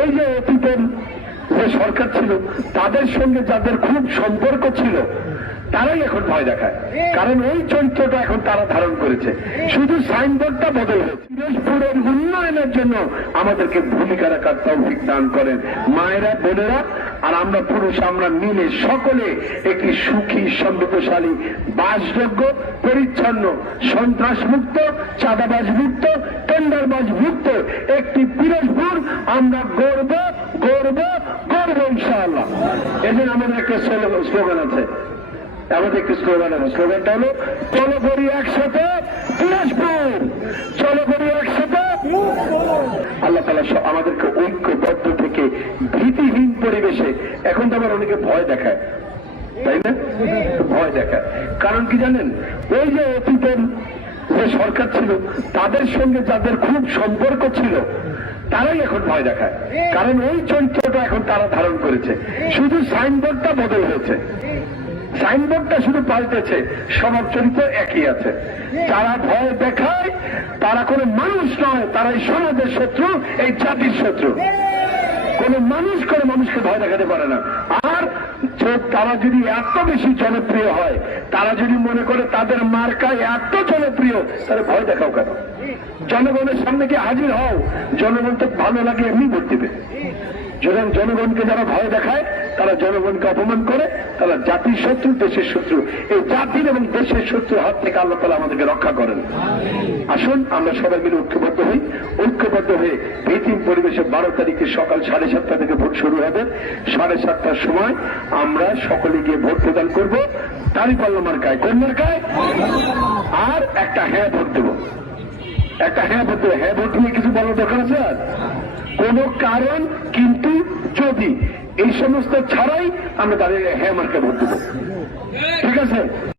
এই যে অতীতের যে সরকার ছিল তাদের সঙ্গে যাদের খুব সম্পর্ক ছিল তারাই এখন ভয় দেখায়, কারণ ওই চরিত্রটা এখন তারা ধারণ করেছে। শুধু সাইনবোর্ডটা বদল হয়েছে। পিরোজপুরের উন্নয়নের জন্য আমাদেরকে ভূমিকা রাখার তৌফিক দান করেন মায়েরা, বোনেরা, আর আমরা পুরুষ আমরা মিলে সকলে একটি সুখী সমৃদ্ধশালী বাসযোগ্য পরিচ্ছন্ন সন্ত্রাস মুক্ত চাঁদাবাজ মুক্ত টেন্ডারবাজ মুক্ত একটি পিরোজপুর আমরা গড়ব গড়ব গড়ব ইনশাআল্লাহ। এজন্য আমাদের একটা স্লোগান আছে, আমাদের একটি স্লোগান আছে, স্লোগানটা হলো চলো করি একসাথে পিরোজপুর, চলো করি একসাথে। আল্লাহ তাআলা আমাদেরকে ঐক্যবদ্ধ থেকে ভীতিহীন পরিবেশে, এখন তো আবার অনেকে ভয় দেখায়, তাই না? ভয় দেখায় কারণ কি জানেন, ওই যে অতীতের যে সরকার ছিল তাদের সঙ্গে যাদের খুব সম্পর্ক ছিল তারাই এখন ভয় দেখায়, কারণ ওই চরিত্রটা এখন তারা ধারণ করেছে। শুধু সাইনবোর্ডটা বদল হয়েছে, সাইনবোর্ডটা শুধু পাল্টেছে, স্বভাব চরিত্র একই আছে। যারা ভয় দেখায় তারা কোনো মানুষ নয়, তারা এই সমাজের শত্রু, এই জাতির শত্রু। কোন মানুষ করে মানুষকে ভয় দেখাতে পারে না। আর তারা যদি এত বেশি জনপ্রিয় হয়, তারা যদি মনে করে তাদের মার্কায় এত জনপ্রিয়, তাহলে ভয় দেখাও কেন? জনগণের সামনে গিয়ে হাজির হও, জনগণ তো ভালো লাগে এমনি ভোট দিবে। যখন জনগণকে যারা ভয় দেখায় তারা জনগণকে অপমান করে, তারা জাতির শত্রু, দেশের শত্রু। এই জাতির এবং দেশের শত্রুর হাত থেকে আল্লাহ তাআলা আমাদেরকে রক্ষা করেন। আসুন আমরা সবাই মিলে ঐক্যবদ্ধ হই, ঐক্যবদ্ধ হয়ে ভীতিহীন পরিবেশে 12 তারিখে সকাল 7:30 থেকে ভোট শুরু হবে। 7:30টার সময় আমরা সকলে গিয়ে ভোট প্রদান করব দাঁড়িপাল্লা মার্কায়। কোন মার্কায়? আর একটা হ্যাঁ ভোট দেব, একটা হ্যাঁ ভোট দেবো। হ্যাঁ ভোট নিয়ে কিছু বলার দরকার আছে? আর কোন কারণ কিন্তু যদি এই সমস্ত ছাড়াই আমরা দাঁড়িয়ে হ্যাঁ মার্কে ভোট দেবো, ঠিক আছে?